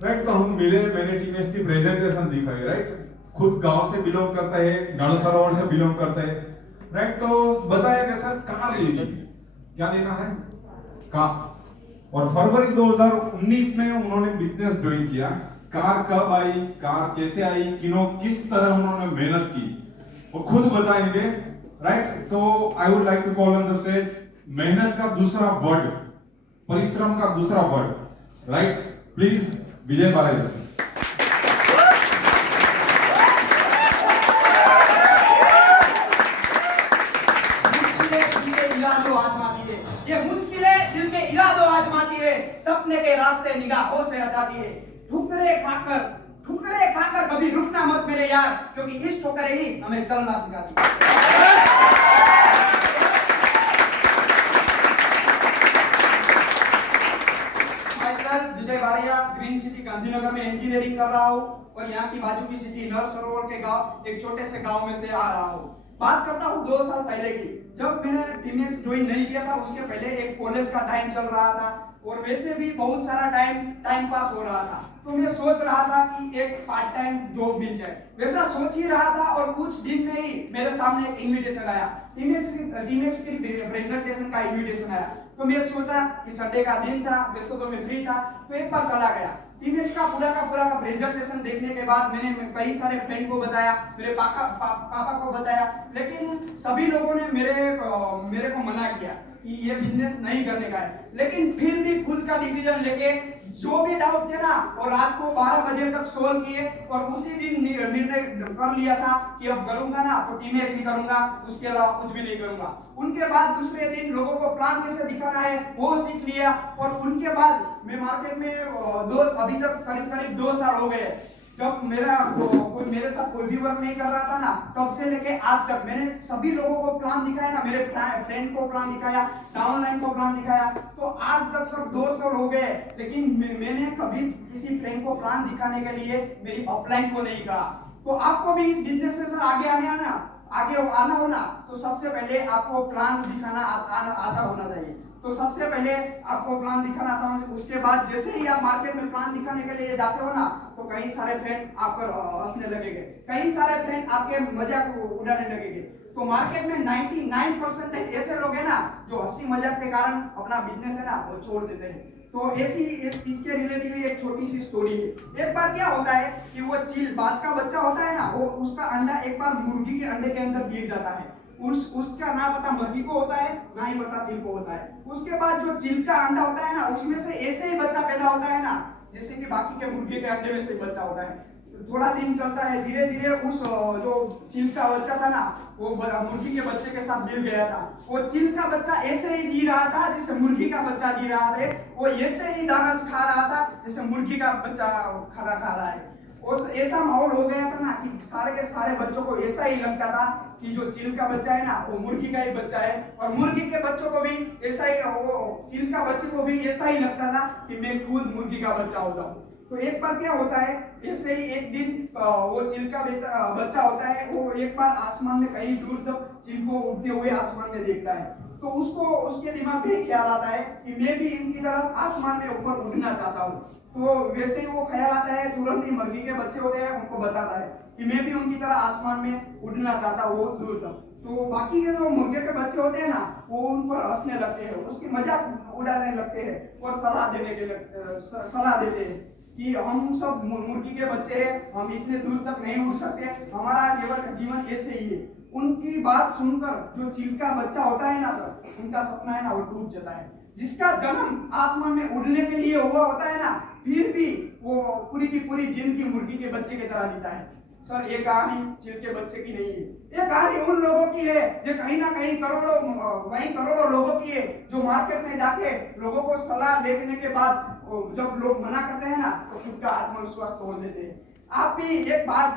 Right. तो हम मिले, मैंने टीमएस की प्रेजेंटेशन दिखाई, राइट। खुद गांव से बिलोंग करता है, नलसरोवर से बिलोंग करता है, राइट। तो बताया कि सर कार लेनी है, क्या लेना है, कार। और फरवरी 2019 में उन्होंने बिजनेस ज्वाइन किया। कार कब आई, कार कैसे आई, किस तरह उन्होंने मेहनत की, वो खुद बताएंगे, राइट। तो I would like to call on the stage मेहनत का दूसरा वर्ड, परिश्रम का दूसरा word, right. Please Vijay Balaji. ये मुश्किलें दिल के इरादों आजमाती है, सपने के रास्ते निगाहों से हटाती है। ठुकरे खाकर कभी रुकना मत मेरे यार, क्योंकि इस ठोकरें ही हमें चलना सिखाती है। मैं सर विजय बारिया ग्रीन सिटी गांधीनगर में इंजीनियरिंग कर रहा हूँ और यहाँ की बाजू की सिटी नलसरोवर के गांव, एक छोटे से गांव में से आ रहा हूँ। बात करता हूँ 2 साल पहले की, जब मैंने टीमएक्स ज्वाइन नहीं किया था। उसके पहले एक कॉलेज का टाइम चल रहा था और वैसे भी बहुत सारा टाइम पास हो रहा था। तो मैं सोच रहा था कि एक पार्ट टाइम जॉब मिल जाए, वैसा सोच ही रहा था। और कुछ दिन में ही मेरे सामने एक इनविटेशन आया, टीमएक्स की प्रेजेंटेशन का इनविटेशन आया। तो मैं सोचा कि संडे का दिन था, वैसे तो मैं फ्री था, तो एक बार चला गया। टीमएक्स का पूरा का प्रेजेंटेशन देखने के बाद मैंने कई सारे फ्रेंड को बताया, मेरे पापा को बताया, लेकिन सभी लोगों ने मेरे को मना किया कि ये बिजनेस नहीं करने का है। लेकिन फिर भी खुद का डिसीजन लेके जो भी डाउट थे ना, और रात को 12 बजे तक सोल्व किए और उसी दिन निर्णय कर लिया था कि अब करूंगा ना तो टीमएक्स ही करूंगा, उसके अलावा कुछ भी नहीं करूंगा। उनके बाद दूसरे दिन लोगों को प्लान कैसे दिखाना है वो सीख लिया। और उनके बाद मैं मार्केट में अभी तक करीब 2 साल हो गए। जब कोई मेरे साथ कोई भी वर्क नहीं कर रहा था ना, तब से लेके आज तक मैंने सभी लोगों को प्लान दिखाया ना, मेरे फ्रेंड को प्लान दिखाया, डाउनलाइन को प्लान दिखाया। तो आज तक सब 2 साल हो गए, लेकिन मैंने कभी किसी फ्रेंड को प्लान दिखाने के लिए मेरी अपलाइन को नहीं कहा। तो आपको भी इस बिजनेस में सर आगे आना हो ना, तो सबसे पहले आपको प्लान दिखाना आता होना चाहिए। तो सबसे पहले आपको प्लान दिखाना आता होना, उसके बाद जैसे ही आप मार्केट में प्लान दिखाने के लिए जाते हो ना, तो कई सारे फ्रेंड आप पर हंसने लगेंगे, कई सारे फ्रेंड आपके मजाक उड़ाने लगेंगे। तो मार्केट में 99% ऐसे लोग हैं ना जो हंसी मजाक के कारण अपना बिजनेस है ना वो छोड़ देते हैं। तो इसके रिलेटेड एक छोटी सी स्टोरी है। एक बार क्या होता है कि वो चील बाज का बच्चा होता है ना, वो उसका अंडा एक बार मुर्गी के अंडे के अंदर गिर जाता है। उसका ना पता मुर्गी को होता है, ना ही पता चील को होता है। उसके बाद जो चील का अंडा होता है ना, उसमें से ऐसे ही बच्चा पैदा होता है ना, जैसे कि बाकी के मुर्गे के अंडे में से बच्चा होता है। थोड़ा दिन चलता है, धीरे धीरे उस जो चील का बच्चा था ना, वो मुर्गी के बच्चे के साथ मिल गया था। वो चील का बच्चा ऐसे ही जी रहा था जैसे मुर्गी का बच्चा जी रहा है। वो ऐसे ही दाना खा रहा था जैसे मुर्गी का बच्चा खाना खा रहा है। और ऐसा माहौल हो गया था ना कि सारे के सारे बच्चों को ऐसा ही लगता था कि जो चील का बच्चा है ना वो मुर्गी का ही बच्चा है, और मुर्गी के बच्चों को भी ऐसा ही, वो चील का बच्चे को भी ऐसा ही लगता था कि मैं खुद मुर्गी का बच्चा होता हूँ। तो एक बार क्या होता है, ऐसे ही एक दिन वो चील का बच्चा होता है, वो एक बार आसमान में कहीं दूर तक चील को उड़ते हुए आसमान में देखता है। तो उसके दिमाग में ख्याल आता है कि मैं भी इनकी तरह आसमान में ऊपर उड़ना चाहता हूँ। तो वैसे ही वो ख्याल आता है, तुरंत ही मुर्गी के बच्चे होते हैं उनको बताता है कि मैं भी उनकी तरह आसमान में उड़ना चाहता हूँ दूर तक। तो बाकी के जो मुर्गे के बच्चे होते हैं ना, वो उन पर हंसने लगते हैं, उसकी मजाक उड़ाने लगते हैं और सलाह देते हैं कि हम सब मुर्गी के बच्चे हैं, हम इतने दूर तक नहीं उड़ सकते, हमारा जीवन ऐसे ही है। उनकी बात सुनकर जो चील का बच्चा होता है ना सर, उनका सपना है ना वो टूट जाता है। जिसका जन्म आसमान में उड़ने के लिए हुआ होता है ना, फिर भी वो पूरी की पूरी जिंदगी मुर्गी के बच्चे की तरह जीता है। सर ये कहानी चील के बच्चे की नहीं है, ये कहानी उन लोगों की है जो कहीं ना कहीं करोड़ों लोगों की है, जो मार्केट में जाके लोगों को सलाह लेने के बाद जब लोग मना करते हैं ना, तो खुद का आत्मविश्वास तोड़ देते हैं। आप भी एक बाज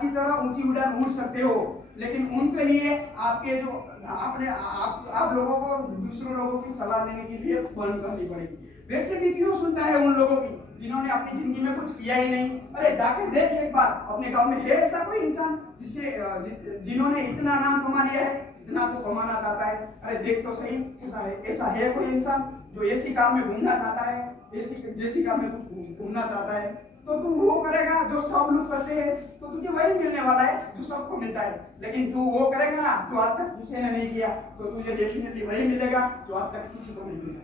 की तरह ऊंची उड़ान उड़ सकते हो, लेकिन उनके लिए आपके जो आप लोगों को दूसरों लोगों की सलाह लेने के लिए बंद करनी पड़ेगी। वैसे भी क्यों सुनता है उन लोगों की जिन्होंने अपनी जिंदगी में कुछ किया ही नहीं? अरे जाके देख एक बार, अपने गांव में है ऐसा कोई इंसान जिन्होंने इतना नाम कमा लिया है जितना तो कमाना चाहता है? अरे देख तो सही, ऐसा है कोई इंसान जो ऐसी कार में घूमना चाहता है? जेसिका में तू घूमना चाहता है तो तू वो करेगा जो सब लोग करते हैं, तो तुझे वही मिलने वाला है जो सबको मिलता है। लेकिन तू वो करेगा ना जो आज तक किसी ने नहीं किया, तो तुझे डेफिनेटली वही मिलेगा जो आज तक किसी को नहीं मिला।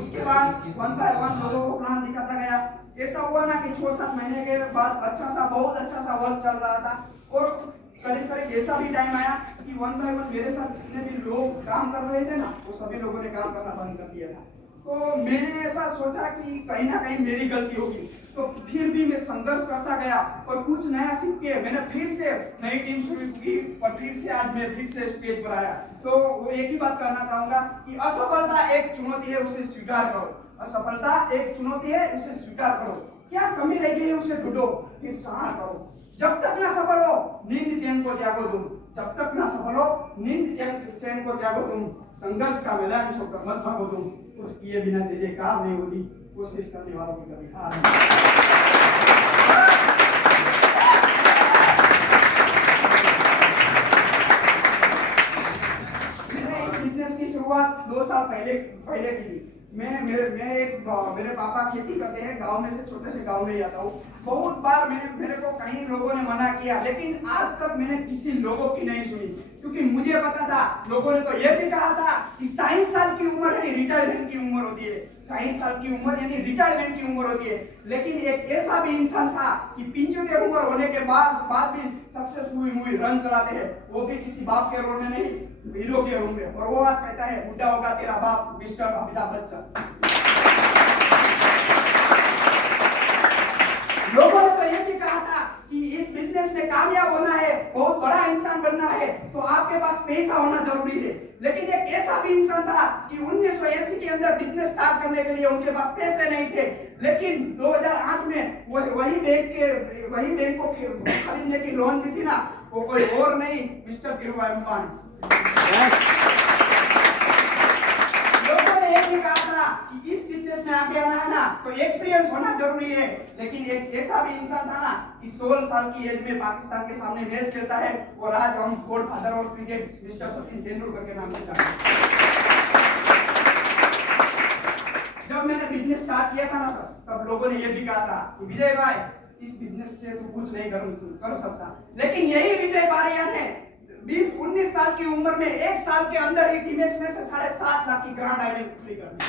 उसके बाद वन बाय वन लोगों को प्लान दिखाता गया। ऐसा हुआ ना कि 6-7 महीने के बाद बहुत अच्छा सा वर्क चल रहा था, और करीब करीब ऐसा भी टाइम आया कि वन बाय वन मेरे साथ जितने भी लोग काम कर रहे थे ना, वो सभी लोगों ने काम करना बंद कर दिया था। तो मैंने ऐसा सोचा कि कहीं ना कहीं मेरी गलती होगी, तो फिर भी मैं संघर्ष करता गया और कुछ नया सीख के मैंने फिर से नई टीम शुरू की, और फिर से आज मैं फिर से स्टेज पर आया। तो वो एक ही बात कहना चाहूंगा कि असफलता एक चुनौती है, उसे स्वीकार करो। असफलता एक चुनौती है, उसे स्वीकार करो। क्या कमी रह गई है उसे ढूंढो, फिर सहार करो। जब तक ना सफल हो नींद चैन को त्यागो तुम, जब तक ना सफल हो नींद चैन को त्यागो तुम। संघर्ष का मैदान छोड़कर मत भागो तुम, कुछ किए बिना जयकार नहीं होती, कोशिश करने वालों की कभी हार नहीं। मैंने इस बिजनेस की शुरुआत 2 साल पहले की थी। मेरे पापा खेती करते हैं, गांव में से छोटे से गांव में ही आता हूँ। बहुत बार मेरे को कई लोगों ने मना किया, लेकिन आज तक मैंने किसी लोगों की नहीं सुनी, क्योंकि मुझे पता था, लोगों ने तो ये भी कहा था कि 60 साल की उम्र यानी रिटायरमेंट की उम्र होती है, 60 साल की उम्र यानी रिटायरमेंट की उम्र होती है। लेकिन एक ऐसा भी इंसान था कि 75 उम्र होने के बाद भी सक्सेसफुल मूवी रन चलाते हैं, वो भी किसी बाप के रोल में नहीं, हीरो के रोल में। और वो आज कहता है बुढ़ा होगा तेरा बाप, मिस्टर अमिताभ बच्चन। लोगों ने तो ये भी कहा था कि इस बिजनेस में कामयाब होना है, बहुत बड़ा इंसान बनना है, तो आपके पास पैसा होना जरूरी है। लेकिन एक ऐसा भी इंसान था कि 1980 के अंदर बिजनेस स्टार्ट करने के लिए उनके पास पैसे नहीं थे, लेकिन 2008 में वही बैंक को खरीदने की लोन दी थी ना, वो कोई और नहीं, मिस्टर धीरूभाई अंबानी। लोगों ने ये भी कहा था कि इस बिजनेस में आगे आना है ना, तो एक्सपीरियंस होना जरूरी है। लेकिन एक ऐसा भी इंसान था ना कि 16 साल की एज में पाकिस्तान के सामने मैच खेलता है, और आज हम God father of cricket mister Sachin Tendulkar के नाम से जानते हैं। जब मैंने बिजनेस स्टार्ट किया था ना सर, तब लोगों ने ये भी कहा था कि विजय भाई इस बिजनेस से तू कुछ नहीं कर सकता। लेकिन यही विजय बारिया ने 19 साल की उम्र में 1 साल के अंदर ही टीमेक्स में से 7.5 लाख की ग्रांड आइडेंटिटी कर दी।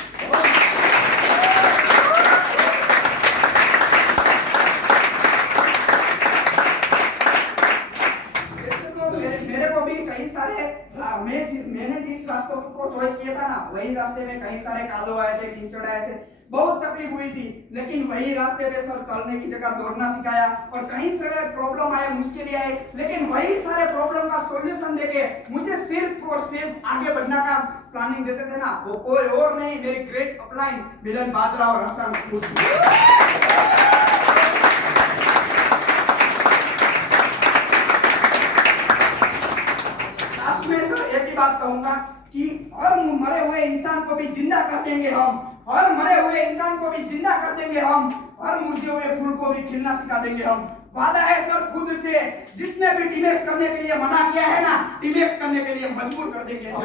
मेरे को भी कई सारे मैंने जिस रास्ते को चॉइस किया था ना, वही रास्ते में कई सारे कालो आए थे, कीचड़ आए थे, बहुत तकलीफ हुई थी। लेकिन वही रास्ते पे सर चलने की जगह दौड़ना सिखाया, और कहीं सारे प्रॉब्लम आए, मुश्किलें आई, लेकिन वही सारे प्रॉब्लम का सॉल्यूशन देके मुझे सिर्फ और सिर्फ आगे बढ़ने का प्लानिंग देते थे ना, वो कोई और नहीं, मेरी ग्रेट अपलाइन मिलन बात्रा और हर्षन खुद। लास्ट में सर एक ही बात कहूंगा कि हर मरे हुए इंसान को भी जिंदा कर देंगे हम, हर मरे हुए इंसान को भी जिंदा कर देंगे हम, हर मुरझे हुए फूल को भी खिलना सिखा देंगे हम। वादा है सर खुद से, जिसने भी टीमेक्स करने के लिए मना किया है ना, टीमेक्स करने के लिए मजबूर कर देंगे हम।